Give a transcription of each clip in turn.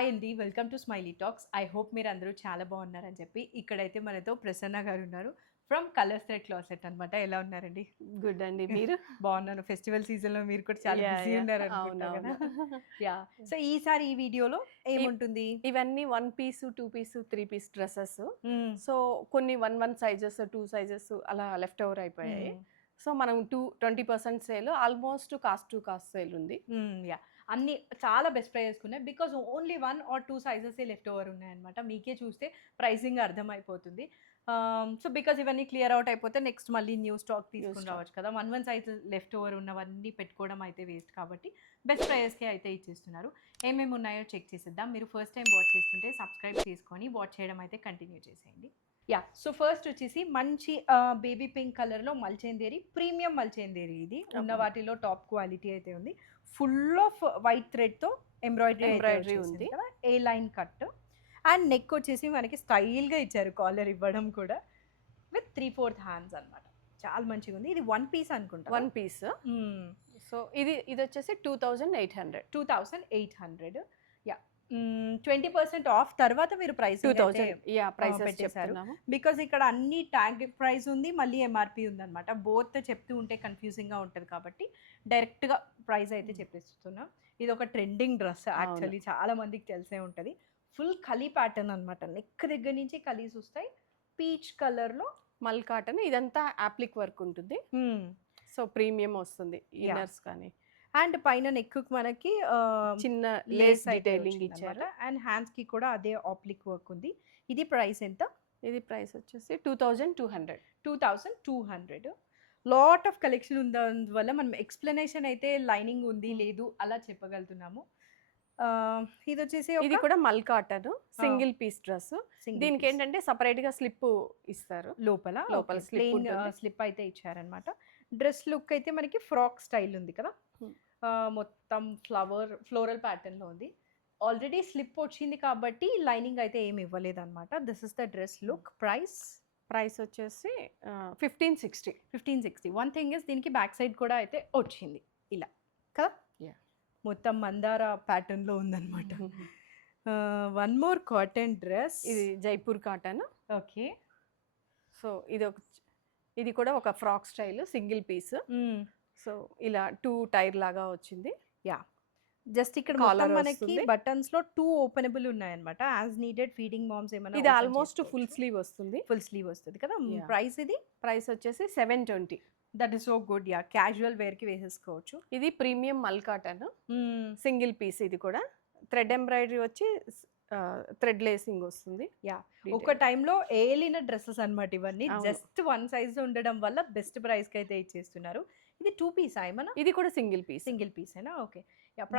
Hi అండి, welcome to smiley talks. I hope మీరు అందరూ చాలా బాగున్నారని చెప్పి ఇక్కడైతే మనతో ప్రసన్న గారు ఉన్నారు ఫ్రమ్ కలర్స్ థ్రెడ్ క్లాసెట్ అనమాట. ఎలా ఉన్నారండి? గుడ్ అండి. మీరు? బాగున్నాను. ఫెస్టివల్ సీజన్లో మీరు కూడా చాలా బిజీ ఉన్నారు అనుకుంటా కదా. యా, సో ఈసారి ఈ వీడియోలో ఏముంటుంది? ఇవన్నీ 1 piece, 2 piece, 3 piece dresses. So కొన్ని 1 సైజెస్, 2 సైజెస్ అలా లెఫ్ట్ ఓవర్ అయిపోయాయి. సో మనం 20% sale, almost cost to cost sale ఉంది. యా, అన్ని చాలా బెస్ట్ ప్రైజెస్ ఉన్నాయి because only 1 or 2 sizes left over ఉన్నాయన్నమాట. మీకే చూస్తే ప్రైసింగ్ అర్థమైపోతుంది. సో బికాజ్ ఇవన్నీ క్లియర్ అవుట్ అయిపోతే నెక్స్ట్ మళ్ళీ న్యూ స్టాక్ తీసుకుని రావచ్చు కదా. 1 సైజ్ లెఫ్ట్ ఓవర్ ఉన్నవన్నీ పెట్టుకోవడం అయితే వేస్ట్ కాబట్టి బెస్ట్ ప్రైజెస్కే అయితే ఇచ్చేస్తున్నారు. ఏమేమి ఉన్నాయో చెక్ చేసేద్దాం. మీరు ఫస్ట్ టైం వాచ్ చేస్తుంటే సబ్స్క్రైబ్ చేసుకొని వాచ్ చేయడం అయితే కంటిన్యూ చేసేయండి. యా, సో ఫస్ట్ వచ్చేసి మంచి బేబీ పింక్ కలర్లో మల్చేందేరి, ప్రీమియం మల్చేందేరి. ఇది ఉన్న వాటిలో టాప్ క్వాలిటీ అయితే ఉంది. ఫుల్ ఆఫ్ వైట్ థ్రెడ్తో ఎంబ్రాయిడరీ ఉంది కదా, ఏ లైన్ కట్. అండ్ నెక్ వచ్చేసి మనకి స్టైల్గా ఇచ్చారు, కాలర్ ఇవ్వడం కూడా విత్ 3/4 హ్యాండ్స్ అనమాట. చాలా మంచిగా ఉంది. ఇది 1 పీస్ అనుకుంటా. 1 పీస్. సో ఇది వచ్చేసి 2800. యా, 20% ఆఫ్ తర్వాత మీరు ప్రైస్ 2000 పెట్టేశారు. బికాజ్ ఇక్కడ అన్ని ట్యాగ్ ప్రైస్ ఉంది, మళ్ళీ ఎంఆర్పి ఉంది అనమాట. బోత్ చెప్తూ ఉంటే కన్ఫ్యూజింగ్గా ఉంటుంది కాబట్టి డైరెక్ట్గా ప్రైస్ అయితే చెప్పేస్తున్నాం. ఇది ఒక ట్రెండింగ్ డ్రెస్ యాక్చువల్లీ, చాలా మందికి తెలిసే ఉంటుంది. ఫుల్ కలీ ప్యాటర్న్ అనమాట. నెక్ దగ్గర నుంచి కలీస్ వస్తాయి. పీచ్ కలర్లో మల్ కాటన్, ఇదంతా యాప్లిక్ వర్క్ ఉంటుంది. సో ప్రీమియం వస్తుంది ఇన్నర్స్ కానీ. అండ్ పైన నెక్ మనకి చిన్న లేస్ డీటెయిలింగ్ ఇచ్చారు. అండ్ హ్యాండ్స్ కి కూడా అదే ఆప్లిక్ వర్క్ ఉంది. ఇది ప్రైస్ ఎంత? ఇది ప్రైస్ వచ్చేసి 2200. లాట్ ఆఫ్ కలెక్షన్ ఉన్నందువల్ల మనం ఎక్స్ప్లెనేషన్ అయితే లైనింగ్ ఉంది లేదు అలా చెప్పగలుగుతున్నాము. ఇది వచ్చేసి ఇది కూడా మల్ కాటన్ సింగిల్ పీస్ డ్రెస్. దీనికి ఏంటంటే సపరేట్ గా స్లిప్ ఇస్తారు, లోపల స్లిప్ అయితే ఇచ్చారనమాట. డ్రెస్ లుక్ అయితే మనకి ఫ్రాక్ స్టైల్ ఉంది కదా, మొత్తం ఫ్లోరల్ ప్యాటర్న్ లో ఉంది. ఆల్రెడీ స్లిప్ వచ్చింది కాబట్టి లైనింగ్ అయితే ఏమి ఇవ్వలేదు అనమాట. This is the dress look. Price వచ్చేసి 1560. వన్ థింగ్ ఇస్ దీనికి బ్యాక్ సైడ్ కూడా అయితే వచ్చింది ఇలా కదా, మొత్తం మందార ప్యాటర్న్ లో ఉందన్నమాట. One more cotton dress. ఇది జైపూర్ కాటన్. ఓకే, సో ఇది కూడా ఒక frock style single piece. So ఇలా 2 టైర్ లాగా వచ్చింది. యా, జస్ట్ ఇక్కడ మనకి బటన్స్ లో 2 ఓపెనబుల్ ఉన్నాయన్నమాట. యాజ్ నీడెడ్ ఫీడింగ్ మామ్స్ ఏమైనా. ఇది ఆల్మోస్ట్ ఫుల్ స్లీవ్ వస్తుంది కదా. ప్రైస్ వచ్చేసి 720. That is so good. Yeah, casual wear కి వేసేసుకోవచ్చు. ఇది ప్రీమియం మల్ కాటన్ సింగిల్ పీస్. ఇది కూడా థ్రెడ్ ఎంబ్రాయిడరీ వచ్చి థ్రెడ్ లేసింగ్ వస్తుంది. యా, ఒక టైంలో ఏలిన డ్రెస్సెస్ అనమాట ఇవన్నీ. జస్ట్ 1 సైజ్ ఉండడం వల్ల బెస్ట్ ప్రైస్ కి అయితే ఇచ్చేస్తున్నారు. ఇది 2 పీస్ ఏమన్నా? ఇది కూడా సింగిల్ పీస్ అయినా. ఓకే,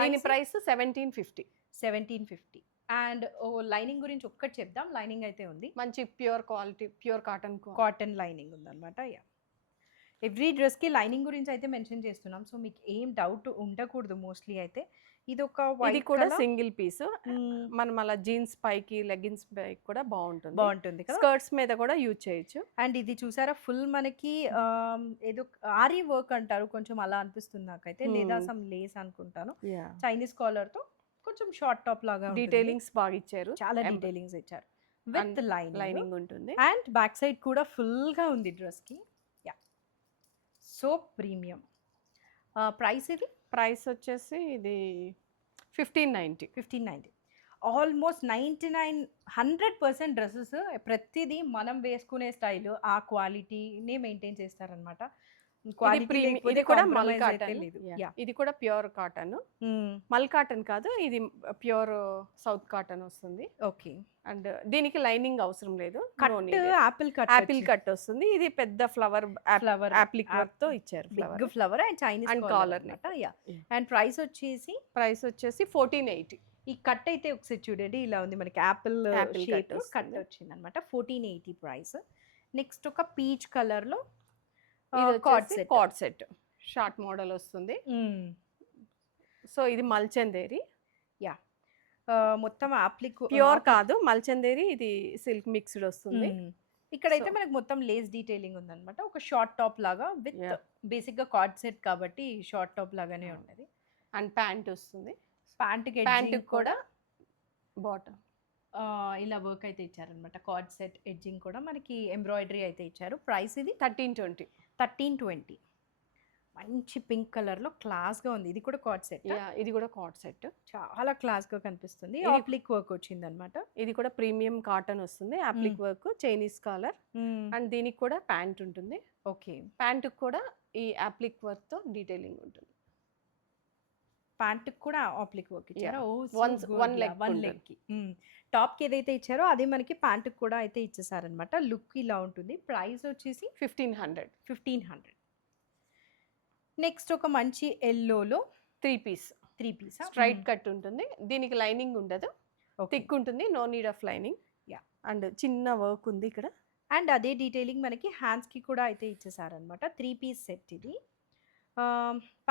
దీని ప్రైస్ 1750. అండ్ లైనింగ్ గురించి ఒక్కటి చెప్దాం. లైనింగ్ అయితే ఉంది, మంచి pure quality, pure cotton lining ఉందన్నమాట. యా, ఎవ్రీ డ్రెస్కి లైనింగ్ గురించి అయితే మెన్షన్ చేస్తున్నాం, సో మీకు ఏం డౌట్ ఉండకూడదు. మోస్ట్లీ అయితే ఇది కూడా సింగిల్ పీస్. మనం అలా జీన్స్ పైకి, లెగ్గిన్స్ పైకి కూడా బాగుంటుంది. స్కర్ట్స్ మీద కూడా యూజ్ చేయొచ్చు. అండ్ ఇది చూసారా, ఫుల్ మనకి ఏదో ఆరీ వర్క్ అంటారు, కొంచెం అలా అనిపిస్తుంది నాకైతే, లేదా సమ్ లేస్ అనుకుంటాను. చైనీస్ కాలర్ తో కొంచెం షార్ట్ టాప్ లాగా డీటెయిలింగ్స్ బాగా ఇచ్చారు, చాలా డీటెయిలింగ్స్ ఇచ్చారు విత్ లైనింగ్ ఉంటుంది. అండ్ బ్యాక్ సైడ్ కూడా ఫుల్ గా ఉంది డ్రెస్ కి. Yeah, so premium. ప్రైస్ వచ్చేసి ఇది 1590. ఆల్మోస్ట్ 99-100% డ్రెస్సెస్ ప్రతిదీ మనం వేసుకునే స్టైల్, ఆ క్వాలిటీనే మెయింటైన్ చేస్తారనమాట. ఇది కూడా మల్ కాటన్. ఇది కూడా ప్యూర్ కాటన్. మల్ కాటన్ కాదు, ఇది ప్యూర్ సౌత్ కాటన్ వస్తుంది. ఓకే, అండ్ దీనికి లైనింగ్ అవసరం లేదు. యాపిల్ కట్ వస్తుంది. ఇది పెద్ద ఫ్లవర్ యాప్లిక్ వర్క్ తో ఇచ్చారు. Flower and Chinese collar. And price వచ్చేసి 1480. ఈ కట్ అయితే ఒకసారి చూడండి, ఇలా ఉంది మనకి యాపిల్ కట్ వచ్చింది అనమాట. 1480 ప్రైస్. నెక్స్ట్ ఒక పీచ్ కలర్ లో కార్డ్ సెట్ షార్ట్ మోడల్ వస్తుంది. సో ఇది మల్చందేరి. యా, మొత్తం ఆప్లిక్ ప్యూర్ కాదు, మల్చందేరి. ఇది సిల్క్ మిక్స్డ్ వస్తుంది. ఇక్కడైతే మనకు మొత్తం లేస్ డీటెయిలింగ్ ఉందన్నమాట. ఒక షార్ట్ టాప్ లాగా విత్ బేసిక్ గా కార్డ్ సెట్ కాబట్టి షార్ట్ టాప్ లాగానే ఉంటది. అండ్ ప్యాంట్ వస్తుంది. ప్యాంట్ కూడా బాటమ్ ఇలా వర్క్ అయితే ఇచ్చారనమాట. కార్డ్ సెట్ ఎడ్జింగ్ కూడా మనకి ఎంబ్రాయిడరీ అయితే ఇచ్చారు. ప్రైస్ ఇది 1320. 1320. మంచి పింక్ కలర్లో క్లాస్గా ఉంది. ఇది కూడా కార్డ్ సెట్. ఇది కూడా కార్డ్ సెట్, చాలా క్లాస్గా కనిపిస్తుంది. ఆప్లిక్ వర్క్ వచ్చింది అనమాట. ఇది కూడా ప్రీమియం కాటన్ వస్తుంది. అప్లిక్ వర్క్, చైనీస్ కాలర్, అండ్ దీనికి కూడా ప్యాంట్ ఉంటుంది. ఓకే, ప్యాంట్ కూడా ఈ అప్లిక్ వర్క్ తో డీటెయిలింగ్ ఉంటుంది. ప్యాంట్ కూడా ఆప్లిక్ వర్క్ ఇచ్చారు. One leg కి టాప్ కి ఏదైతే ఇచ్చారో అదే మనకి ప్యాంట్ కూడా అయితే ఇచ్చేసారనమాట. లుక్ ఇలా ఉంటుంది. ప్రైస్ వచ్చేసి 1500. నెక్స్ట్ ఒక మంచి ఎల్లోలో 3 పీస్ స్ట్రైట్ కట్ ఉంటుంది. దీనికి లైనింగ్ ఉండదు, థిక్ ఉంటుంది, no need of lining. And చిన్న వర్క్ ఉంది ఇక్కడ. అండ్ అదే డీటెయిలింగ్ మనకి హ్యాండ్స్కి కూడా అయితే ఇచ్చేసారనమాట. 3 పీస్ సెట్ ఇది.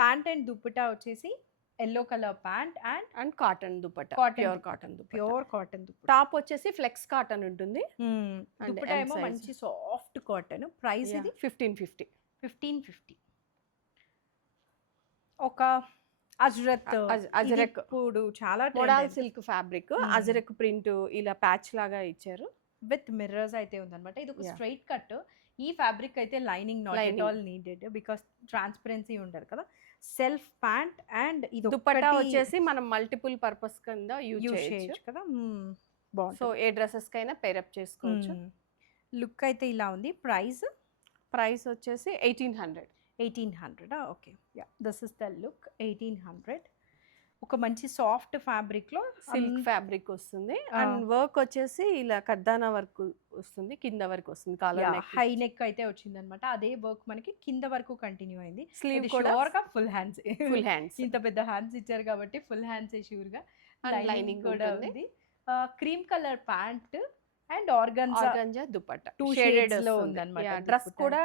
ప్యాంట్ అండ్ దుప్పటా వచ్చేసి yellow colour pant and cotton dupatta, pure cotton dupatta. Top వచ్చేసి ఫ్లెక్స్ కాటన్ ఉంటుంది. దుప్పటా ఏమో మంచి సాఫ్ట్ కాటన్. ప్రైస్ ఇది 1550. ఒక అజ్రక్ ఇప్పుడు చాలా model silk fabric, ajrak print ఇలా ప్యాచ్ లాగా ఇచ్చారు. విత్ మిర్రర్స్ అయితే ఉందన్నమాట. ఇది ఒక స్ట్రైట్ కట్. ఈ ఫ్యాబ్రిక్ అయితే lining not at all needed because transparency ఉండదు కదా. సెల్ఫ్ ప్యాంట్ అండ్ ఇది దుపట్టా వచ్చేసి మనం మల్టిపుల్ పర్పస్ కింద యూజ్ చేయొచ్చు కదా. సో ఏ డ్రెస్సెస్ కైనా పేరప్ చేసుకోవచ్చు. లుక్ అయితే ఇలా ఉంది. ప్రైస్ వచ్చేసి 1800. Okay, this is the look. 1800. ఒక మంచి సాఫ్ట్ ఫ్యాబ్రిక్ లో సిల్క్ ఫ్యాబ్రిక్ వస్తుంది. అండ్ వర్క్ వచ్చేసి ఇలా కడ్దానా వర్క్ వస్తుంది, కింద వరకు వస్తుంది. కాలర్ హై నెక్ అయితే వచ్చింది అనమాట. అదే వర్క్ మనకి కింద వరకు కంటిన్యూ అయింది. స్లీవ్ కూడా ఫుల్ హ్యాండ్స్ ఇంత పెద్ద హ్యాండ్స్ ఇచ్చారు కాబట్టి ఫుల్ హ్యాండ్స్ షూర్ గా. లైనింగ్ కూడా ఉంది. Cream colour pant and organza dupatta 2 shades లో ఉంది అనమాట. డ్రెస్ కూడా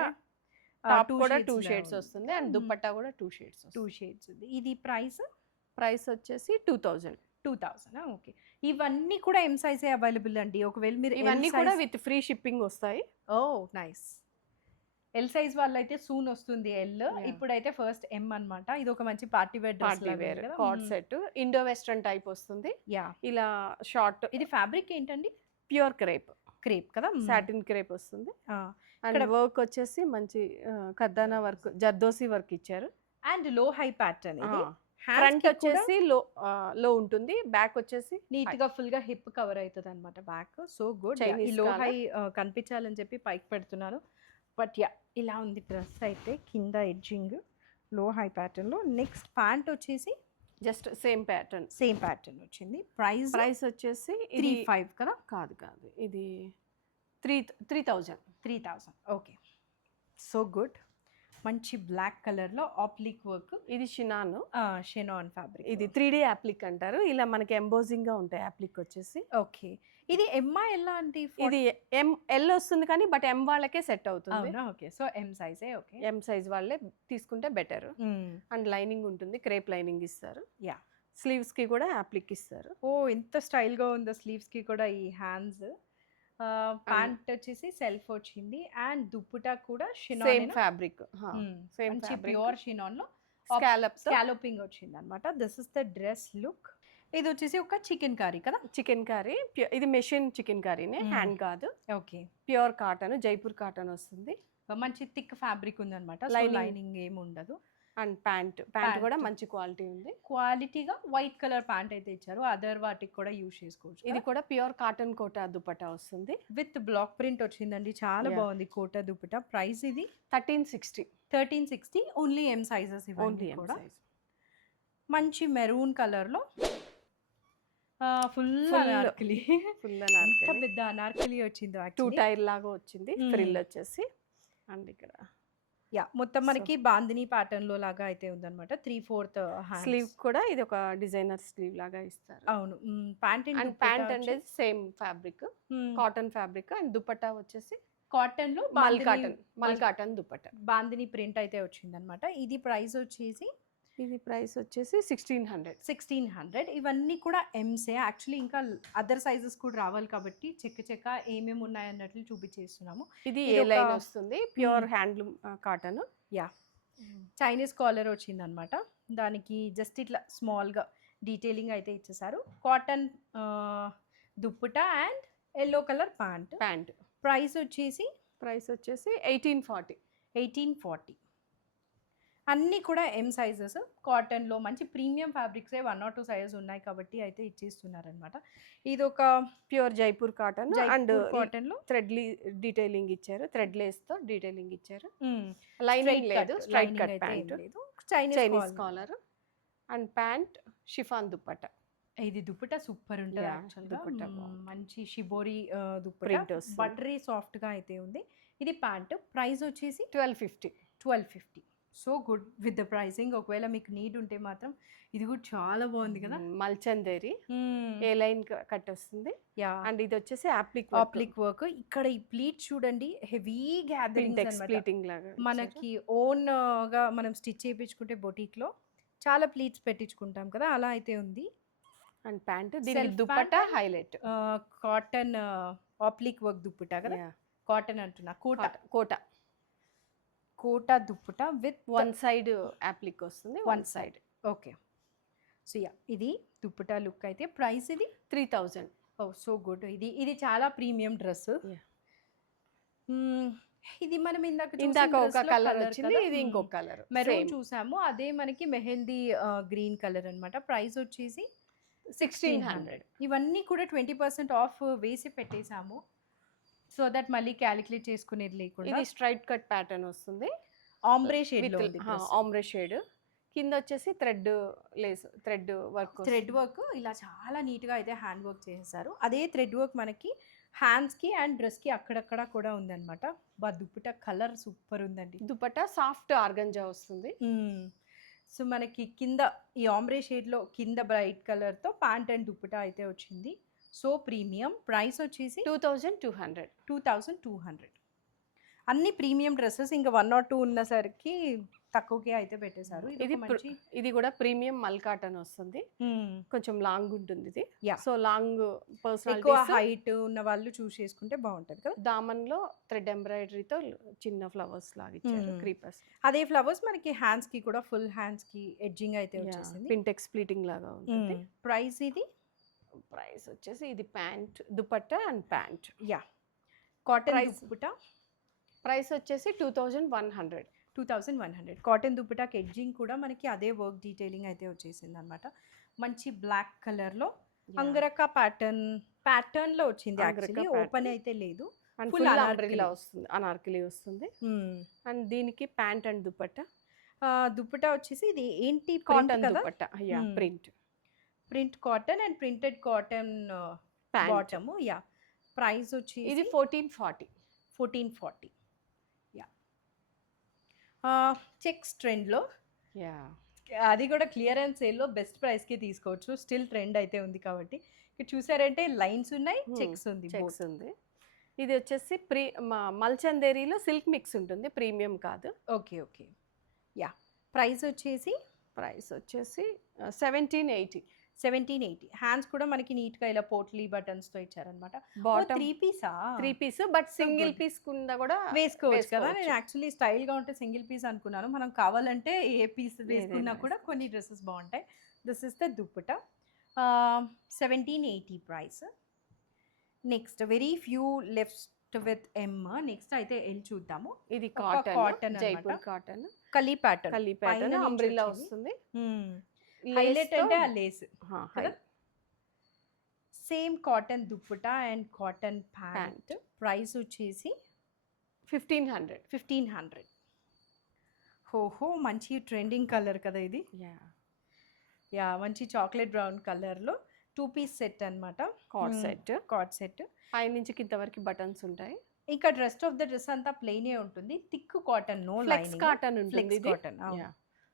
టాప్ కూడా 2 షేడ్స్ వస్తుంది అండ్ దుపట్టా కూడా 2 షేడ్స్ ఉంది. ఇది ప్రైస్ వచ్చేసి 2000. ఓకే, ఇవన్నీ కూడా ఎం సైజే అవైలబుల్ అండి. ఒకవేళ మీరు ఇవన్నీ కూడా విత్ ఫ్రీ షిప్పింగ్ వస్తాయి. Oh nice. ఎల్ సైజ్ వాళ్ళైతే సూన్ వస్తుంది ఎల్. ఇప్పుడైతే ఫస్ట్ ఎం అన్నమాట. ఇది ఒక మంచి party wear coord set, indo western type వస్తుంది. ఇలా షార్ట్. ఇది ఫ్యాబ్రిక్ ఏంటండి? ప్యూర్ క్రేప్ కదా, సాటిన్ క్రేప్ వస్తుంది. అండ్ వర్క్ వచ్చేసి మంచి కర్దానా వర్క్, జర్దోసి వర్క్ ఇచ్చారు. And low high pattern. Front వచ్చేసి లో ఉంటుంది, బ్యాక్ వచ్చేసి నీట్ గా ఫుల్ గా హిప్ కవర్ అవుతుంది అనమాట బ్యాక్. So good. ఈ లో హై కనిపించాలని చెప్పి పైకి పెడుతున్నాను. బట్ ఇలా ఉంది డ్రెస్ అయితే. కింద ఎడ్జింగ్ లో హై ప్యాటర్న్ లో. నెక్స్ట్ ప్యాంట్ వచ్చేసి జస్ట్ సేమ్ ప్యాటర్న్ వచ్చింది. ప్రైస్ వచ్చేసి 35 కదా. కాదు ఇది 3000. Okay, so good. మంచి బ్లాక్ కలర్ లో ఆప్లిక్ వర్క్. ఇది షినాన్ ఫ్యాబ్రిక్. ఇది 3D అప్లిక్ అంటారు. ఇలా మనకి ఎంబోజింగ్ గా ఉంటాయి అప్లిక్ వచ్చేసి. ఓకే, ఇది ఎంఐ ఎలా అంటే ఇది ఎల్ వస్తుంది కానీ బట్ ఎం వాళ్ళకే సెట్ అవుతుంది. ఓకే, సో ఎం సైజే. ఓకే, ఎం సైజ్ వాళ్ళే తీసుకుంటే బెటర్. అండ్ లైనింగ్ ఉంటుంది, క్రేప్ లైనింగ్ ఇస్తారు. స్లీవ్స్ కి కూడా అప్లిక్ ఇస్తారు. ఓ ఎంత స్టైల్ గా ఉందో స్లీవ్స్ కి కూడా. ఈ హ్యాండ్స్. ప్యాంట్ వచ్చేసి సెల్ఫ్ వచ్చింది అండ్ దుప్పటా కూడా సేమ్ ఫ్యాబ్రిక్, ప్యూర్ షినాన్ లో స్కాలోపింగ్ వచ్చింది అనమాట. This is the dress look. ఇది వచ్చేసి ఒక చికెన్ కర్రీ కదా. Chicken curry. ఇది మెషిన్ చికెన్ కర్రీనే, హ్యాండ్ కాదు. Okay, pure cotton, Jaipur cotton వస్తుంది. మంచి థిక్ ఫ్యాబ్రిక్ ఉంది అనమాట. లైనింగ్ ఏమి ఉండదు. అండ్ ప్యాంట్ కూడా మంచి క్వాలిటీ ఉంది. క్వాలిటీగా వైట్ కలర్ ప్యాంట్ అయితే ఇచ్చారు. అదర్ వాటికి కూడా యూజ్ చేసుకోవచ్చు. ఇది కూడా ప్యూర్ కాటన్ కోటా దుపట్టా వస్తుంది విత్ బ్లాక్ ప్రింట్ వచ్చిందండి. చాలా బాగుంది కోటా దుపట్టా. ప్రైస్ ఇది 1360. ఓన్లీ ఎం సైజెస్ ఇవ్వండి కూడా. మంచి మెరూన్ కలర్ లో ఫుల్ అనార్కలి. పెద్ద అనార్కలి వచ్చింది. 2 టైర్ లాగా వచ్చింది. ఫ్రిల్ వచ్చేసి అండ్ ఇక్కడ మొత్తం మనకి బాందిని ప్యాటర్న్ లో లాగా అయితే ఉందన్నమాట. 3/4 స్లీవ్ కూడా ఇది ఒక డిజైనర్ స్లీవ్ లాగా ఇస్తారు. అవును. ప్యాంట్ అనేది same fabric, cotton fabric. And dupatta వచ్చేసి కాటన్ లో మల్ కాటన్ దుపట్టా, బాందిని ప్రింట్ అయితే వచ్చింది అనమాట. ఇది ప్రైస్ వచ్చేసి 1600. ఇవన్నీ కూడా ఎంసే. యాక్చువల్లీ ఇంకా అదర్ సైజెస్ కూడా రావాలి కాబట్టి చెక్క ఏమేమి ఉన్నాయి అన్నట్లు చూపించేస్తున్నాము. ఇది ఏ లైన్ వస్తుంది, pure handloom cotton. Chinese collar వచ్చింది అనమాట. దానికి జస్ట్ ఇట్లా స్మాల్ గా డీటెయిలింగ్ అయితే ఇచ్చేసారు. Cotton dupatta and yellow colour pant. Price వచ్చేసి 1840. 1840. అన్నీ కూడా ఎం సైజెస్. కాటన్లో మంచి ప్రీమియం ఫ్యాబ్రిక్సే 1 or 2 సైజెస్ ఉన్నాయి కాబట్టి అయితే ఇచ్చేస్తున్నారనమాట. ఇది ఒక ప్యూర్ జైపూర్ కాటన్ అండ్ కాటన్లో థ్రెడ్ డీటెయిలింగ్ ఇచ్చారు, థ్రెడ్ లేస్తో డీటెయిలింగ్ ఇచ్చారు. లైనింగ్ లేదు, straight cut pant, Chinese collar and pant chiffon dupatta. ఇది దుప్పట సూపర్ ఉంటుంది యాక్చువల్గా. మంచి షిబోరి దుప్పట, Print వస్తుంది. బటరీ సాఫ్ట్గా అయితే ఉంది. ఇది ప్యాంట్. ప్రైస్ వచ్చేసి 1250. 1250. So good with the pricing. ఒకవేళ మీకు నీడ్ ఉంటే మాత్రం ఇది కూడా చాలా బాగుంది కదా. మల్చందేరి ఏ లైన్ కట్ వస్తుంది. యా, అండ్ ఇది వచ్చేసి ఆప్లిక్ వర్క్. ఇక్కడ ఈ ప్లీట్ చూడండి, హెవీ గ్యాదరింగ్ ప్లీటింగ్ లాగా మనకి ఓన్ గా మనం స్టిచ్ చేయించుకుంటే బొటీక్ లో చాలా ప్లీట్స్ పెట్టించుకుంటాం కదా, అలా అయితే ఉంది. అండ్ ప్యాంట్ దీనికి dupatta highlight cotton applique work dupatta కదా. కాటన్ అంటున్నా, Kota dupatta with one side applique వస్తుంది, one side. Okay, so yeah, ఇది దుప్పట లుక్ అయితే. ప్రైస్ ఇది 3000. Oh so good. ఇది చాలా ప్రీమియం డ్రెస్. ఇది మనం ఇందాక ఒక కలర్ వచ్చింది, ఇది ఇంకొక కలర్ మెరూన్ చూసాము, అదే మనకి మెహందీ గ్రీన్ కలర్ అన్నమాట. ప్రైస్ వచ్చేసి 1600. ఇవన్నీ కూడా 20% ఆఫ్ వేసి పెట్టేశాము, సో దట్ మళ్ళీ క్యాలిక్యులేట్ చేసుకునేది లేకుండా. ఇది స్ట్రైట్ కట్ ప్యాటర్న్ వస్తుంది, ఆంబ్రే షేడ్, ఆంబ్రే షేడ్. కింద వచ్చేసి థ్రెడ్ వర్క్ ఇలా చాలా నీట్గా అయితే హ్యాండ్ వర్క్ చేసేసారు. అదే థ్రెడ్ వర్క్ మనకి హ్యాండ్స్కి అండ్ డ్రెస్కి అక్కడక్కడ కూడా ఉందన్నమాట. దుప్పట కలర్ సూపర్ ఉందండి. దుప్పట సాఫ్ట్ ఆర్గంజా వస్తుంది. సో మనకి కింద ఈ ఆంబ్రే షేడ్లో కింద బ్రైట్ కలర్తో ప్యాంట్ అండ్ దుప్పట అయితే వచ్చింది. So premium. ప్రైస్ వచ్చేసి 2200. అన్ని ప్రీమియం డ్రెస్సెస్ ఇంకా 1 or 2 ఉన్నసరికి తక్కువకే అయితే పెట్టేశారు. ఇది కూడా ప్రీమియం మల్ కాటన్ వస్తుంది, కొంచెం లాంగ్ ఉంటుంది ఇది. సో లాంగ్ ఎక్కువ హైట్ ఉన్న వాళ్ళు చూస్ చేసుకుంటే బాగుంటుంది కదా. దామన్ లో థ్రెడ్ ఎంబ్రాయిడరీతో చిన్న ఫ్లవర్స్ లాగా ఇచ్చారు, క్రీపర్స్. అదే ఫ్లవర్స్ మనకి హ్యాండ్స్ కి కూడా ఫుల్ హ్యాండ్స్ కి ఎడ్జింగ్ అయితే వచ్చేసింది, పింటెక్స్ ప్లీటింగ్ లాగా ఉంటుంది. ప్రైస్ వచ్చేసి ఇది pant dupatta and pant. Yeah, cotton dupatta. Price వచ్చేసి 2100. కాటన్ దుపట్టాకి ఎడ్జింగ్ కూడా మనకి అదే వర్క్ డీటెయిలింగ్ అయితే వచ్చేసింది అనమాట. మంచి బ్లాక్ కలర్ లో అంగరక ప్యాటర్న్ లో వచ్చింది. యాక్చువల్లీ ఓపెన్ అయితే లేదు, ఫుల్ అనార్కలి వస్తుంది. అండ్ దీనికి ప్యాంట్ అండ్ దుపట్టా వచ్చేసి ఇది ఏంటి, cotton dupatta. Print cotton and printed cotton bottom. Yeah, price వచ్చి ఇది 1440. యా, చెక్స్ ట్రెండ్లో, అది కూడా క్లియరెన్స్ సేల్లో బెస్ట్ ప్రైస్కి తీసుకోవచ్చు. స్టిల్ ట్రెండ్ అయితే ఉంది కాబట్టి. ఇక్కడ చూసారంటే లైన్స్ ఉన్నాయి, చెక్స్ ఉంది. ఇది వచ్చేసి మల్చందేరీలో సిల్క్ మిక్స్ ఉంటుంది, ప్రీమియం కాదు. ఓకే. యా, ప్రైస్ వచ్చేసి 1780. హ్యాండ్స్ కూడా మనకి నీట్ గా ఇలా పోట్లీ బటన్స్ తో ఇచ్చారనమాట. Bottom 3 piece but single piece కింద కూడా వేసుకోవచ్చు కదా. నేను యాక్చువల్లీ స్టైల్ గా ఉంటే సింగిల్ పీస్ అనుకున్నాను. మనం కావాలంటే ఏ పీస్ వేసుకున్నా కూడా కొన్ని డ్రెస్సెస్ బాగుంటాయి. This is the dupatta. 1780 price. Next very few left with M. Next అయితే ఎల్ చూద్దాము. ఇది cotton, Jaipur cotton, kali pattern umbrella వస్తుంది. హైలైట్ అంటే ఆ lace. Same cotton dupatta and cotton pant. Price వచ్చేసి 1500. హోహో, మంచి ట్రెండింగ్ కలర్ కదా ఇది. యా, మంచి చాక్లెట్ బ్రౌన్ కలర్లో 2 పీస్ సెట్ అనమాట. కార్డ్ సెట్ పై నుంచి కింద వరకు బటన్స్ ఉంటాయి. ఇంకా రెస్ట్ ఆఫ్ ద డ్రెస్ అంతా ప్లెయినే ఉంటుంది. Thick cotton, no lining, cotton ఉంటుంది.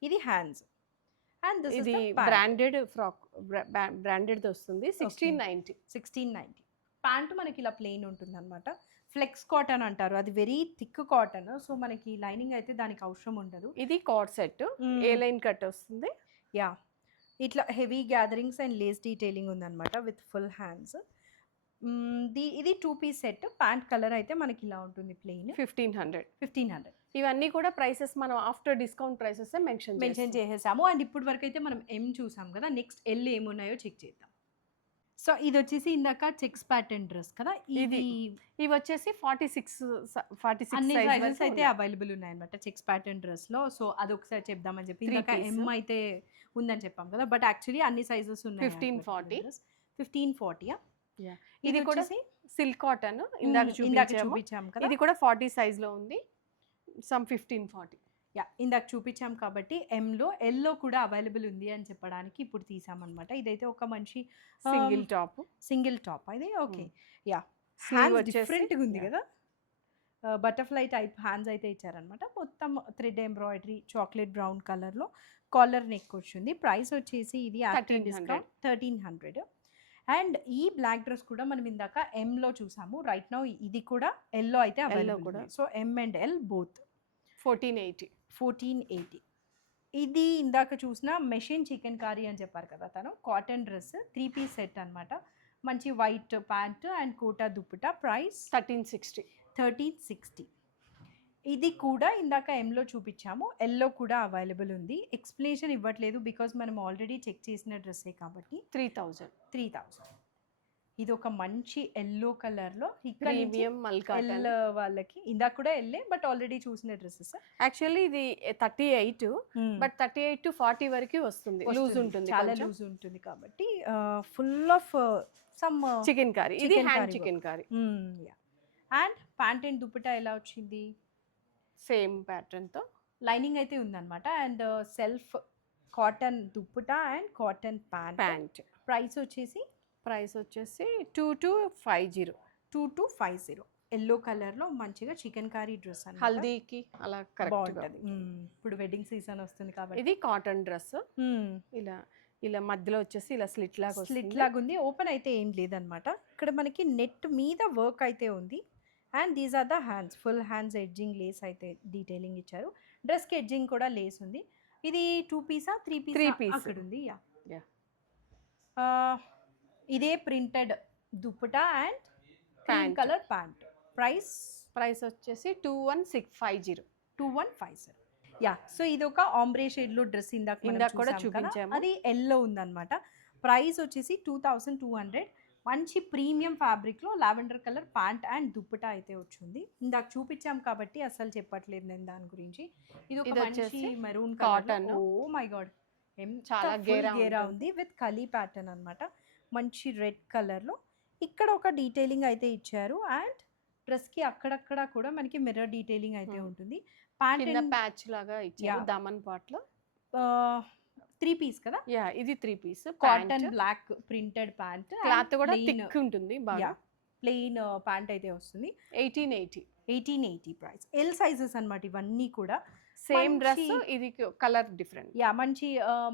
ఇది హ్యాండ్స్. అండ్ ఇది బ్రాండెడ్ ఫ్రాక్, బ్రాండెడ్ వస్తుంది. 1690. ప్యాంట్ మనకి ఇలా ప్లెయిన్ ఉంటుంది అనమాట. ఫ్లెక్స్ కాటన్ అంటారు, అది వెరీ థిక్ కాటన్. సో మనకి లైనింగ్ అయితే దానికి అవసరం ఉండదు. ఇది కార్డ్ సెట్, ఏ లైన్ కట్ వస్తుంది. యా, ఇట్లా heavy gatherings and Lay's detailing ఉందన్నమాట విత్ ఫుల్ హ్యాండ్స్. ఇది 2 పీస్ సెట్. ప్యాంట్ కలర్ అయితే మనకి ఇలా ఉంటుంది, ప్లెయిన్. 1500. ఇవన్నీ కూడా ప్రైసెస్ మనం ఆఫ్టర్ డిస్కౌంట్ ప్రైసెస్ మెన్షన్ చేసేసాము. అండ్ ఇప్పుడు వరకు అయితే మనం ఎం చూసాం కదా, నెక్స్ట్ ఎల్ ఏమున్నాయో చెక్ చేద్దాం. సో ఇది వచ్చేసి ఇందాక చెక్స్ ప్యాటర్న్ డ్రెస్ కదా, ఇది ఇవి వచ్చేసి 46 అన్ని size సైజెస్ వరకు అయితే ఉన్నాయి. అవైలబుల్ ఉన్నాయన్నమాట చెక్స్ ప్యాటర్న్ డ్రెస్ లో. సో అదొకసారి చెప్దామని చెప్పి Three ఇందాక piece. ఎం అయితే ఉందని చెప్పాం కదా, బట్ యాక్చువల్లీ అన్ని సైజెస్ ఉన్నాయి. 1540. 1540. ఇది కూడా వచ్చేసి సిల్క్ కాటన్ ఇందాక చూపించాము. చూపించాం కదా, ఇది కూడా 40 size లో ఉంది. సమ్ 1540. ఇందాక చూపించాం కాబట్టి ఎంలో ఎల్లో కూడా అవైలబుల్ ఉంది అని చెప్పడానికి ఇప్పుడు తీసామన్నమాట. ఇదైతే ఒక మంచి సింగిల్ టాప్ ఇది. ఓకే, హ్యాండ్స్ డిఫరెంట్గా ఉంది కదా, బటర్ఫ్లై టైప్ హ్యాండ్స్ అయితే ఇచ్చారనమాట. మొత్తం థ్రెడ్ ఎంబ్రాయిడరీ చాక్లెట్ బ్రౌన్ కలర్లో కాలర్ నెక్ వచ్చింది. ప్రైస్ వచ్చేసి ఇది 1300. అండ్ ఈ బ్లాక్ డ్రెస్ కూడా మనం ఇందాక ఎంలో చూసాము. రైట్ నౌ ఇది కూడా ఎల్లో అయితే అవైలబుల్ కూడా. So M and L both 1480. ఇది ఇందాక చూసిన మెషిన్ చికెన్ కర్రీ అని చెప్పారు కదా తను, కాటన్ డ్రెస్ 3 piece సెట్ అనమాట. మంచి white pant and Kota dupatta. Price 1360. ఇది కూడా ఇందాక ఎంలో చూపించాము, ఎల్లో కూడా అవైలబుల్ ఉంది. ఎక్స్ప్లెనేషన్ ఇవ్వట్లేదు బికాజ్ మనం ఆల్రెడీ చెక్ చేసిన డ్రెస్సే కాబట్టి. 3000. ఇది ఒక మంచి ఎల్లో కలర్లో ప్రీమియం ఎల్ వాళ్ళకి. ఇందాక కూడా ఎల్లే బట్ ఆల్రెడీ చూసిన డ్రెస్సెస్. యాక్చువల్లీ ఇది 38 బట్ 38 to 40 వరకు వస్తుంది. లూజ్ ఉంటుంది, చాలా లూజ్ ఉంటుంది కాబట్టి full of some chikankari. ఇది hand chikankari. And pant and dupatta ఎలా వచ్చింది? సేమ్ ప్యాటర్న్ తో లైనింగ్ అయితే ఉందన్నమాట. And self cotton dupatta and cotton pant. Price వచ్చేసి 2250. ఎల్లో కలర్లో మంచిగా చికెన్ కర్రీ డ్రెస్ అని, హల్దీకి అలా బాగుంటుంది. ఇప్పుడు వెడ్డింగ్ సీజన్ వస్తుంది కాబట్టి. ఇది కాటన్ డ్రెస్. ఇలా మధ్యలో వచ్చేసి ఇలా స్లిట్ లాగా ఉంది. ఓపెన్ అయితే ఏం లేదనమాట. ఇక్కడ మనకి నెట్ మీద వర్క్ అయితే ఉంది. And these are the hands, full hands edging lace అయితే డీటెయిలింగ్ ఇచ్చారు. డ్రెస్కి ఎడ్జింగ్ కూడా లేస్ ఉంది. ఇది 2 piece 3 piece అక్కడ ఉంది. ఇదే printed dupatta and cream colour pant. Price వచ్చేసి 2150. సో ఇది ఒక ఆంబ్రే షేడ్ లో డ్రెస్ ఇందాక కూడా చూపించాము, అది ఎల్లో ఉందన్నమాట. ప్రైస్ వచ్చేసి 2200. మంచి ప్రీమియం ఫ్యాబ్రిక్ లో lavender colour pant and dupatta అయితే వచ్చింది. ఇందాక చూపించాం కాబట్టి అసలు చెప్పట్లేదు నేను దాని గురించి. ఇది ఒక మంచి maroon cotton. Oh my God, చాలా గేరా ఉంది విత్ కలీ ప్యాటర్న్ అన్నమాట. మంచి రెడ్ కలర్లో ఇక్కడ ఒక డీటెయిలింగ్ అయితే ఇచ్చారు. అండ్ డ్రెస్కి అక్కడక్కడ కూడా మనకి మిర్రర్ డీటెయిలింగ్ అయితే ఉంటుంది. ప్యాంట్ ప్యాచ్ లాగా ఇచ్చారు దామన్ పార్ట్లో. 3 piece కదా, ఇది 3 piece cotton block printed pant. Cloth కూడా థిక్ ఉంటుంది బాగా. ప్లెయిన్ ప్యాంట్ అయితే వస్తుంది. 1880 ప్రైస్. ఎల్ సైజెస్ అన్నమాట ఇవన్నీ కూడా. సేమ్ డ్రెస్, ఇది కలర్ డిఫరెంట్. మంచి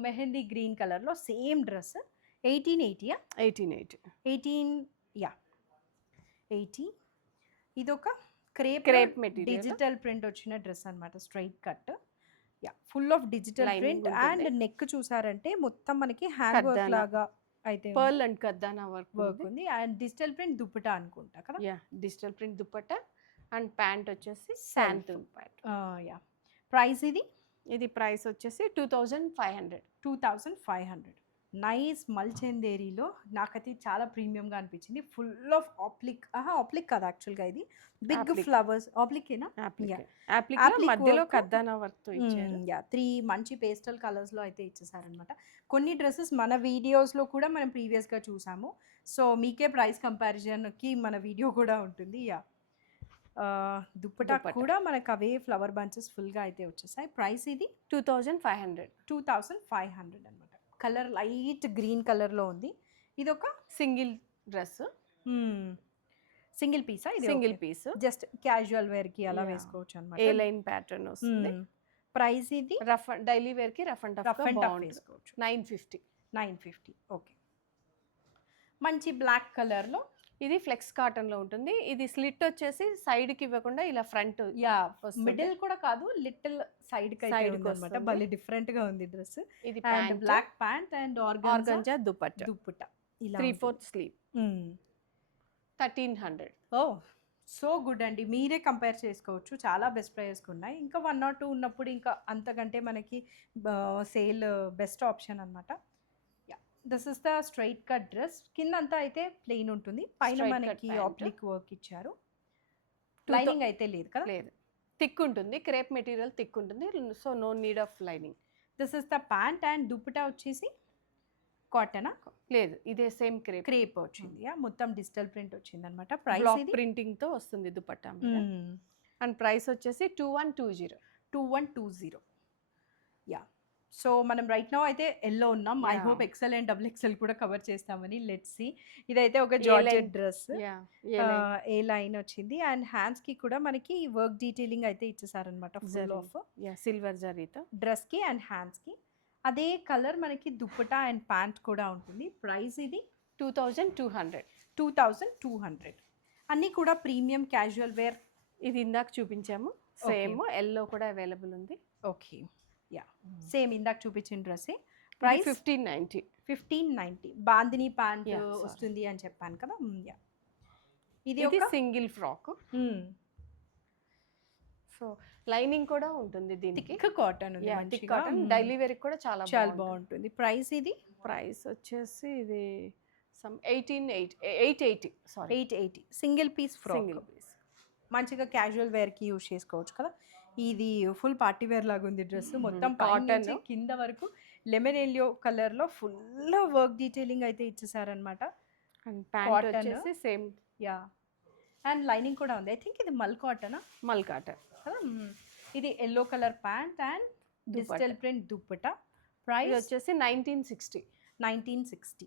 మెహందీ గ్రీన్ కలర్లో సేమ్ డ్రెస్. 1880. ఇది ఒక క్రేప్ మెటీరియల్ డిజిటల్ ప్రింట్ వచ్చిన డ్రెస్ అన్నమాట. Straight cut, full of digital print. And neck చూసారంటే మొత్తం మనకి హ్యాండ్ వర్క్ లాగా అయితే పర్ల్ అండ్ కర్దానా వర్క్ ఉంది. అండ్ డిజిటల్ ప్రింట్ దుపట్టా అనుకుంటా కదా. Digital print dupatta and pant వచ్చేసి శాంతూన్ ప్యాంట్. ప్రైస్ ఇది ప్రైస్ వచ్చేసి 2500. నైస్ మల్చందేరీలో నాకైతే చాలా ప్రీమియంగా అనిపించింది. ఫుల్ ఆఫ్ ఆప్లిక్ కదా యాక్చువల్గా, ఇది బిగ్ ఫ్లవర్స్ ఆప్లికేనా, మధ్యలో కర్దానా వర్క్ తో ఇచ్చారు. 3 మంచి పేస్టల్ కలర్స్ లో అయితే ఇచ్చేసారనమాట. కొన్ని డ్రెస్సెస్ మన వీడియోస్ లో కూడా మనం ప్రీవియస్ గా చూసాము. సో మీకే ప్రైస్ కంపారిజన్ కి మన వీడియో కూడా ఉంటుంది. దుప్పటా కూడా మనకు అవే ఫ్లవర్ బంచెస్ ఫుల్ గా అయితే వచ్చేసాయి. ప్రైస్ ఇది 2500 అనమాట. కలర్ లైట్ గ్రీన్ కలర్లో ఉంది. ఇది ఒక సింగిల్ డ్రెస్, సింగిల్ పీసా? ఇది single piece, just casual wear కి అలా వేసుకోవచ్చు అన్నమాట. ఏ లైన్ ప్యాటర్న్ వస్తుంది. ప్రైస్ ఇది డైలీ వేర్ కి రఫ్ అండ్ టఫ్ వేసుకోవచ్చు. 950. ఓకే, మంచి బ్లాక్ కలర్ లో. ఇది ఫ్లెక్స్ కాటన్ లో ఉంటుంది. ఇది స్లిట్ వచ్చేసి సైడ్ కి ఇవ్వకుండా ఇలా ఫ్రంట్, మిడిల్ కూడా కాదు, లిటిల్ సైడ్ కి అన్నమాట. భలే డిఫరెంట్ గా ఉంది డ్రెస్. ఇది black pant and organza dupatta ఇలా 3/4 స్లీవ్. 1300. ఓ సో గుడ్ అండి, మీరే కంపేర్ చేసుకోవచ్చు, చాలా బెస్ట్ ప్రైజెస్కి ఉన్నాయి. ఇంకా 1 or 2 ఉన్నప్పుడు ఇంకా అంతకంటే మనకి సేల్ బెస్ట్ ఆప్షన్ అనమాట. Yeah, this is the straight cut dress. కింద అంతా అయితే ప్లెయిన్ ఉంటుంది, పైన Straight cut మనకి pant. ఆప్లిక్ వర్క్ ఇచ్చారు. 2000 లైనింగ్ అయితే లేదు కదా. లేదు, థిక్ ఉంటుంది, క్రేప్ మెటీరియల్ థిక్ ఉంటుంది, so no need of lining. This is the pant and dupatta వచ్చేసి కాటనా, లేదు ఇదే సేమ్ క్రేప్ క్రేప్ వచ్చింది. మొత్తం డిజిటల్ ప్రింట్ వచ్చింది అనమాట. ప్రైస్ బ్లాక్ ఇది ప్రింటింగ్ తో వస్తుంది దుపట్టా అండ్ ప్రైస్ వచ్చేసి 2120. 2120. యా, సో మనం రైట్ నౌ అయితే ఎల్లో ఉన్నాం. I Yeah. Hope XL and double XL కూడా కవర్ చేస్తామని. Let's see. ఇదైతే ఒక జార్జెట్ డ్రెస్, ఏ లైన్ వచ్చింది అండ్ హ్యాండ్స్ కి కూడా మనకి వర్క్ డీటెయిలింగ్ అయితే ఇచ్చేసారనమాట. ఫుల్ ఆఫ్ సిల్వర్ జరీతో డ్రెస్ కి అండ్ హ్యాండ్స్ కి అదే కలర్ మనకి దుప్పటా అండ్ ప్యాంట్ కూడా ఉంటుంది. ప్రైస్ ఇది 2200. 2200. అన్నీ కూడా ప్రీమియం క్యాజువల్ వేర్. ఇది ఇందాక చూపించాము, సేమ్ ఎల్లో కూడా అవైలబుల్ ఉంది. ఓకే, యా, సేమ్ ఇందాక చూపించిన dress. Price price 1590. 1590. Bandhani pant Yeah, sorry. వస్తుంది అని చెప్పాను కదా. యా, ఇది ఇది ఒక సింగిల్ ఫ్రాక్, సో లైనింగ్ కూడా ఉంటుంది దీనికి. థిక్ కాటన్ ఉంది, థిక్ మంచిగా. కాటన్ డైలీ వేర్ కూడా చాలా చాలా బాగుంటుంది. ప్రైస్ ఇది ప్రైస్ వచ్చేసి ఇది some 880. Sorry 880. Single piece frock, single piece. మంచిగా క్యాజువల్ వేర్ కి యూజ్ చేసుకోవచ్చు కదా. ఇది ఫుల్ పార్టీ వేర్ లాగా ఉంది డ్రెస్. మొత్తం Cotton. కాటన్ కింద వరకు లెమన్ ఎల్లో కలర్ లో ఫుల్ వర్క్ డీటెయిలింగ్ అయితే ఇచ్చేసారనమాట. And pant Cotton. వచ్చేసి సేమ్ యా, అండ్ లైనింగ్ కూడా ఉంది. ఐ థింక్ ఇది మల్ కాటనా మల్ కాటన్. కదా. ఇది yellow colour pant and digital print dupatta. ఇది ప్రైస్ వచ్చేసి 1960. 1960.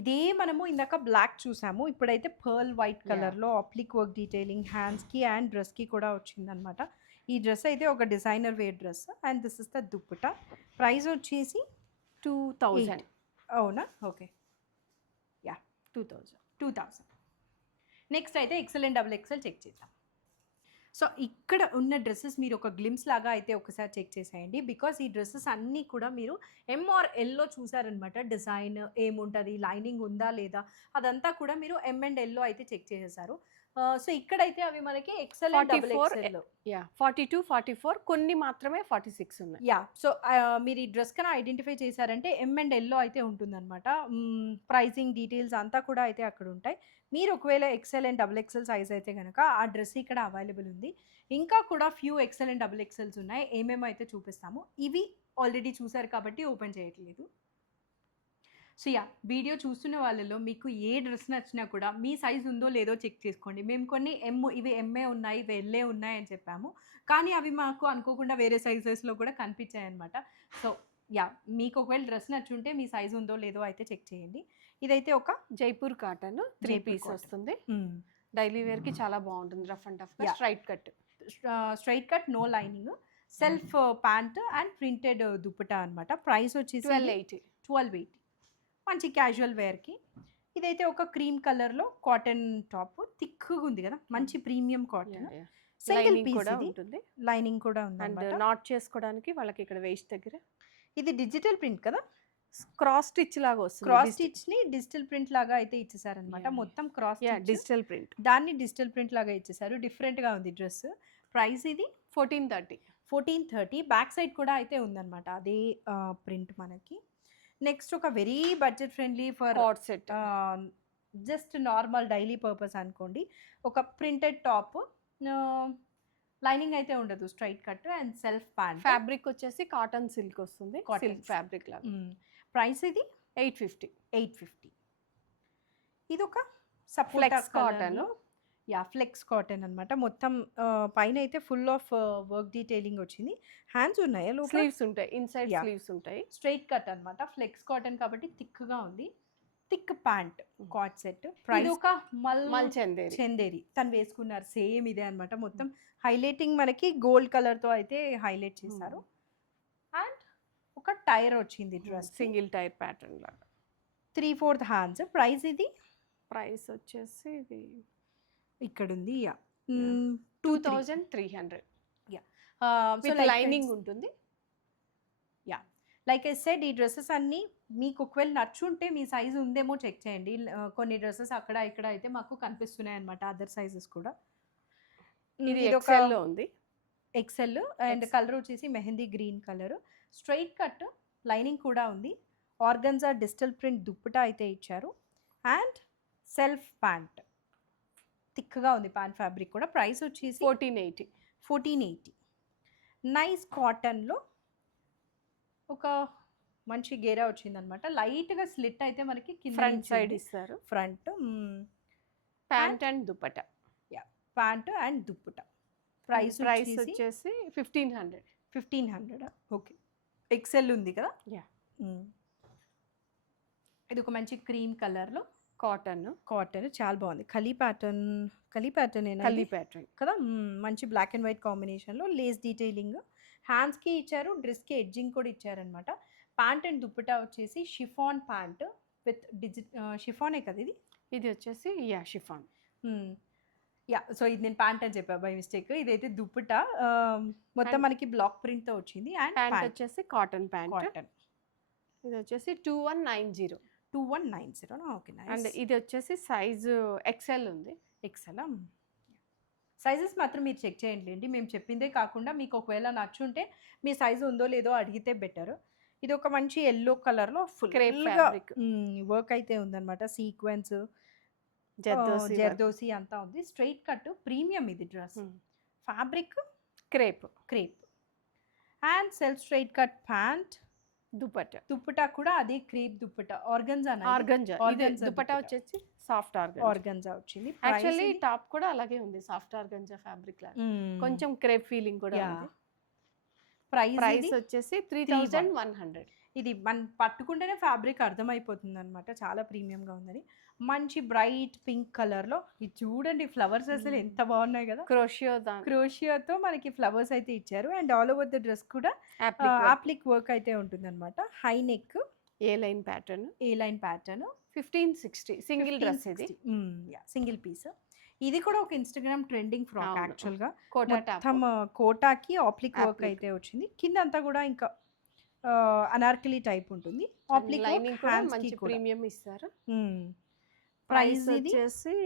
ఇదే మనము ఇందాక బ్లాక్ చూసాము, ఇప్పుడైతే పర్ల్ వైట్ కలర్లో ఆప్లిక్ వర్క్ డీటెయిలింగ్ హ్యాండ్స్కి అండ్ డ్రెస్కి కూడా వచ్చిందనమాట. ఈ డ్రెస్ అయితే ఒక designer wear dress and this is the dupatta. Price వచ్చేసి 2000. అవునా, ఓకే, యా, 2000. నెక్స్ట్ అయితే XL and double XL check చేద్దాం. సో ఇక్కడ ఉన్న డ్రెస్సెస్ మీరు ఒక గ్లిమ్స్ లాగా అయితే ఒకసారి చెక్ చేసేయండి. బికాస్ ఈ డ్రెస్సెస్ అన్నీ కూడా మీరు ఎం ఆర్ ఎల్లో చూసారనమాట. డిజైన్ ఏముంటుంది, లైనింగ్ ఉందా లేదా, అదంతా కూడా మీరు ఎం అండ్ ఎల్లో అయితే చెక్ చేసేసారు. సో ఇక్కడైతే అవి మనకి ఎక్సెల్ అండ్ డబుల్ 44, ఎక్సెల్. 42, 44, కొన్ని మాత్రమే 46 ఉన్నాయి. యా, సో మీరు ఈ డ్రెస్ కన్నా ఐడెంటిఫై చేశారంటే ఎం అండ్ ఎల్లో అయితే ఉంటుందన్నమాట. ప్రైసింగ్ డీటెయిల్స్ అంతా కూడా అయితే అక్కడ ఉంటాయి. మీరు ఒకవేళ XL and double XL size అయితే కనుక ఆ డ్రెస్ ఇక్కడ అవైలబుల్ ఉంది. ఇంకా కూడా few XL and double XLs ఉన్నాయి, ఏమేమో అయితే చూపిస్తాము. ఇవి ఆల్రెడీ చూసారు కాబట్టి ఓపెన్ చేయట్లేదు. సో యా, వీడియో చూస్తున్న వాళ్ళలో మీకు ఏ డ్రెస్ నచ్చినా కూడా మీ సైజ్ ఉందో లేదో చెక్ చేసుకోండి. మేము కొన్ని ఇవి ఎంఏ ఉన్నాయి, ఇవి ఎల్ఏ ఉన్నాయి అని చెప్పాము, కానీ అవి మాకు అనుకోకుండా వేరే సైజెస్లో కూడా కనిపించాయి అనమాట. సో యా, మీకు ఒకవేళ డ్రెస్ నచ్చుంటే మీ సైజ్ ఉందో లేదో అయితే చెక్ చేయండి. ఇదైతే ఒక Jaipur cotton 3 Jaipur piece cotton. వస్తుంది. డైలీ వేర్ కి చాలా బాగుంటుంది. Rough and tough Yeah. Straight cut. Straight cut, no lining, self pant and printed dupatta అనమాట. ప్రైస్ వచ్చేసి 1280. 1280. మంచి క్యాజువల్ వేర్కి. ఇదైతే ఒక క్రీమ్ కలర్లో కాటన్ టాప్, థిక్గా ఉంది కదా, మంచి premium cotton. Single lining piece కూడా ఇది, ఉంటుంది లైనింగ్ కూడా ఉంది అండ్ అన్నమాట. నాట్ చేసుకోవడానికి వాళ్ళకి ఇక్కడ వేస్ట్ దగ్గర ఇది డిజిటల్ ప్రింట్ కదా, క్రాస్ స్టిచ్ లాగా వస్తుంది. క్రాస్ స్టిచ్ ని డిజిటల్ ప్రింట్ లాగా అయితే ఇచ్చేసారనమాట. Yeah. మొత్తం క్రాస్ డిజిటల్ ప్రింట్. దాన్ని డిజిటల్ ప్రింట్ లాగా ఇచ్చేసారు. డిఫరెంట్ గా ఉంది డ్రెస్. ప్రైస్ ఇది 1430. 1430. బ్యాక్ సైడ్ కూడా అయితే ఉందన్నమాట అదే ప్రింట్ మనకి. నెక్స్ట్ ఒక very budget friendly for cord set. Just normal daily purpose అనుకోండి. ఒక ప్రింటెడ్ టాప్, లైనింగ్ అయితే ఉండదు, straight cut and self pant. Fabric వచ్చేసి కాటన్ సిల్క్ వస్తుంది, Cotton సిల్క్ ఫ్యాబ్రిక్ లాగా. ప్రైస్ ఇది 850. 850. ఇది ఒక flex cotton. Yeah, flex cotton అన్నమాట. మొత్తం పైన అయితే ఫుల్ ఆఫ్ వర్క్ డీటెయిలింగ్ వచ్చింది. హ్యాండ్స్ ఉన్నాయా లోపల? స్లీవ్స్ ఉంటాయి, ఇన్సైడ్ Yeah. స్లీవ్స్ ఉంటాయి. స్ట్రైట్ కట్ అన్నమాట. ఫ్లెక్స్ కాటన్ కాబట్టి థిక్ గా ఉంది. Thick pant, cord set. ఇది ప్రైస్ ఒక మల్ చందేరి. చందేరి తను వేసుకున్నారు, సేమ్ ఇదే అన్నమాట. మొత్తం హైలైటింగ్ మనకి గోల్డ్ కలర్ తో అయితే హైలైట్ చేశారు. అండ్ ఒక టైర్ వచ్చింది డ్రెస్, సింగిల్ టైర్ ప్యాటర్న్ లాగా. 3/4 హ్యాండ్స్. ప్రైస్ ఇది ప్రైస్ వచ్చేసి ఇది ఇక్కడ ఉంది. యా, 2300. విత్ లైనింగ్ ఉంటుంది. యా, లైక్ ఐ సెడ్ ఈ డ్రెస్సెస్ అన్నీ మీకు ఒకవేళ నచ్చుంటే మీ సైజ్ ఉందేమో చెక్ చేయండి. కొన్ని డ్రెస్సెస్ అక్కడ ఇక్కడ అయితే మాకు కనిపిస్తున్నాయి అనమాట, అదర్ సైజెస్ కూడా. ఇది ఇదొక ఎక్సెల్ లో ఉంది. XL and XL. కలర్ వచ్చేసి mehndi green colour, straight cut, lining కూడా ఉంది. ఆర్గన్జా డిజిటల్ ప్రింట్ దుప్పటా అయితే ఇచ్చారు అండ్ సెల్ఫ్ ప్యాంట్, థిక్గా ఉంది ప్యాంట్ ఫ్యాబ్రిక్ కూడా. ప్రైస్ వచ్చేసి 1480. 1480. నైస్ కాటన్లో ఒక మంచి గేరా వచ్చిందనమాట. లైట్గా స్లిట్ అయితే మనకి ఫ్రంట్ సైడ్ ఇస్తారు. Front pant and dupatta. Pant and dupatta. Price వచ్చేసి 1500. 1500. ఓకే, ఎక్సెల్ ఉంది కదా. Yeah. ఇది ఒక మంచి క్రీమ్ కలర్లో కాటన్ చాలా బాగుంది. కలీ ప్యాటర్న్ కలీ ప్యాటర్న్ కదా. మంచి బ్లాక్ అండ్ వైట్ కాంబినేషన్లో లేస్ డీటెయిలింగ్, హ్యాండ్స్కి ఇచ్చారు, డ్రెస్కి ఎడ్జింగ్ కూడా ఇచ్చారనమాట. ప్యాంట్ అండ్ దుప్పటా వచ్చేసి షిఫాన్ ప్యాంట్ విత్ షిఫానే కదా ఇది. ఇది వచ్చేసి షిఫాన్. సో ఇది నేను ప్యాంట్ అని చెప్పా బై మిస్టేక్. ఇదైతే దుప్పటా మొత్తం మనకి బ్లాక్ ప్రింట్తో వచ్చింది అండ్ ప్యాంట్ వచ్చేసి కాటన్ ప్యాంట్. కాటన్. ఇది వచ్చేసి 2190. 2190. ఓకే, అండ్ ఇది వచ్చేసి సైజు ఎక్సెల్ ఉంది. ఎక్సెల్. సైజెస్ మాత్రం మీరు చెక్ చేయండి. మేము చెప్పిందే కాకుండా మీకు ఒకవేళ నచ్చుంటే మీ సైజు ఉందో లేదో అడిగితే బెటర్. ఇది ఒక మంచి ఎల్లో కలర్లో ఫుల్ వర్క్ అయితే ఉందన్నమాట. సీక్వెన్స్, జర్దోసి అంతా ఉంది. స్ట్రైట్ కట్, ప్రీమియం ఇది dress. Fabric crepe and self straight cut pant. Dupatta కూడా అదే క్రేప్ దుపట్టా. ఆర్గన్జా దుపట్టా వచ్చేసి సాఫ్ట్ ఆర్గన్జా వచ్చింది. యాక్చువల్లీ టాప్ కూడా అలాగే ఉంది, సాఫ్ట్ ఆర్గన్జా ఫ్యాబ్రిక్ లా, కొంచెం క్రేప్ ఫీలింగ్ కూడా ఉంది. ప్రైస్ వచ్చేసి 3100. ఇది మన పట్టుకుంటేనే ఫ్యాబ్రిక్ అర్థమైపోతుంది అనమాట, చాలా ప్రీమియంగా ఉందని. మంచి బ్రైట్ పింక్ కలర్లో ఇది చూడండి, ఫ్లవర్స్ అసలు ఎంత బాగున్నాయి కదా. క్రోషియోతో మనకి ఫ్లవర్స్ అయితే ఇచ్చారు and all over the dress కూడా అప్లిక్ వర్క్ అయితే ఉంటుంది అనమాట. High neck, A line pattern 1560. Single dress ఇది. Single piece. ఇది కూడా ఒక ఇన్స్టాగ్రామ్ ట్రెండింగ్ ఫ్రాక్ యాక్చువల్గా. మొత్తం కోటాకి ఆప్లిక్ వర్క్ అయితే వచ్చింది. కింద అంతా కూడా ఇంకా అనార్కలి టైప్ ఉంటుంది. ఆప్లిక్ లైనింగ్ కూడా మంచి ప్రీమియం ఇస్తారు. ప్రైస్ వచ్చేసి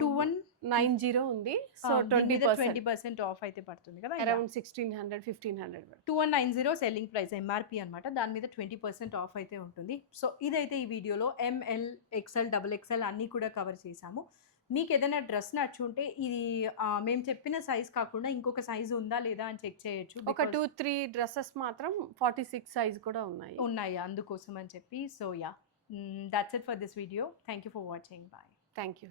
2190 ఉంది. సో 20% ఆఫ్ అయితే పడుతుంది కదా. అరౌండ్ 1600-1500. 2190 సెల్లింగ్ ప్రైస్ ఎంఆర్పి అనమాట. దాని మీద 20% ఆఫ్ అయితే ఉంటుంది. సో ఇదైతే ఈ వీడియోలో ఎంఎల్, ఎక్స్ఎల్, XXL అన్నీ కూడా కవర్ చేసాము. మీకు ఏదైనా డ్రెస్ నచ్చుంటే ఇది మేము చెప్పిన సైజ్ కాకుండా ఇంకొక సైజ్ ఉందా లేదా అని చెక్ చేయొచ్చు. ఒక 2-3 డ్రెస్సెస్ మాత్రం 46 సైజ్ కూడా ఉన్నాయి అందుకోసం అని చెప్పి. So that's it for this video. Thank you for watching. Bye. Thank you.